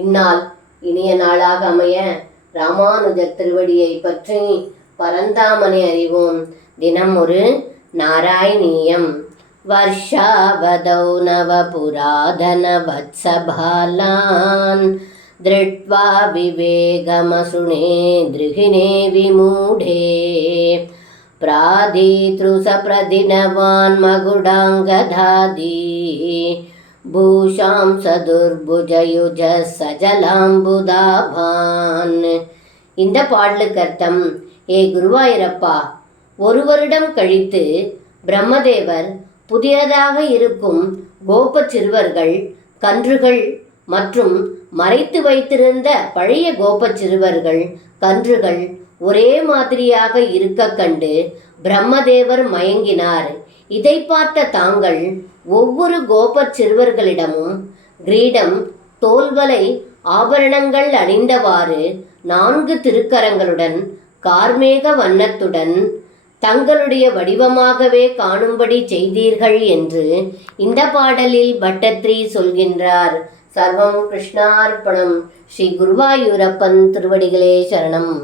இந்நாள் இனிய நாளாக அமைய ராமானுஜர் திருவடியை பற்றி பரந்தாமனை அறிவோம். தினம் ஒரு நாராயணீயம். வர்ஷாவதௌ நவ புராதன வத்சபாலான் திருட்வா விவேகமசுனே திருகிணே விமூடே பிராதீத்ருச பிரதினவான் மகுடாங்கதாதி பூஷாம் சதுர்புஜயுஜ சஜலாம்புதாபான். இந்த பாடலுக்கு அர்த்தம்: ஏ குருவாயூரப்பா, ஒரு வருடம் கழித்து பிரம்மதேவர் புதியதாக இருக்கும் கோப சிறுவர்கள், கன்றுகள் மற்றும் மறைத்து வைத்திருந்த பழைய கோப சிறுவர்கள், கன்றுகள் ஒரே மாதிரியாக இருக்க கண்டு பிரம்மதேவர் மயங்கினார். இதை பார்த்த தாங்கள் ஒவ்வொரு கோப சிறுவர்களிடமும் கிரீடம், தோல்வலை, ஆபரணங்கள் அணிந்தவாறு 4 திருக்கரங்களுடன் கார்மேக வண்ணத்துடன் தங்களுடைய வடிவமாகவே காணும்படி செய்தீர்கள் என்று இந்த பாடலில் பட்டத்ரி சொல்கின்றார். சர்வம் கிருஷ்ணார்ப்பணம். ஸ்ரீ குருவாயூரப்பன் திருவடிகளே சரணம்.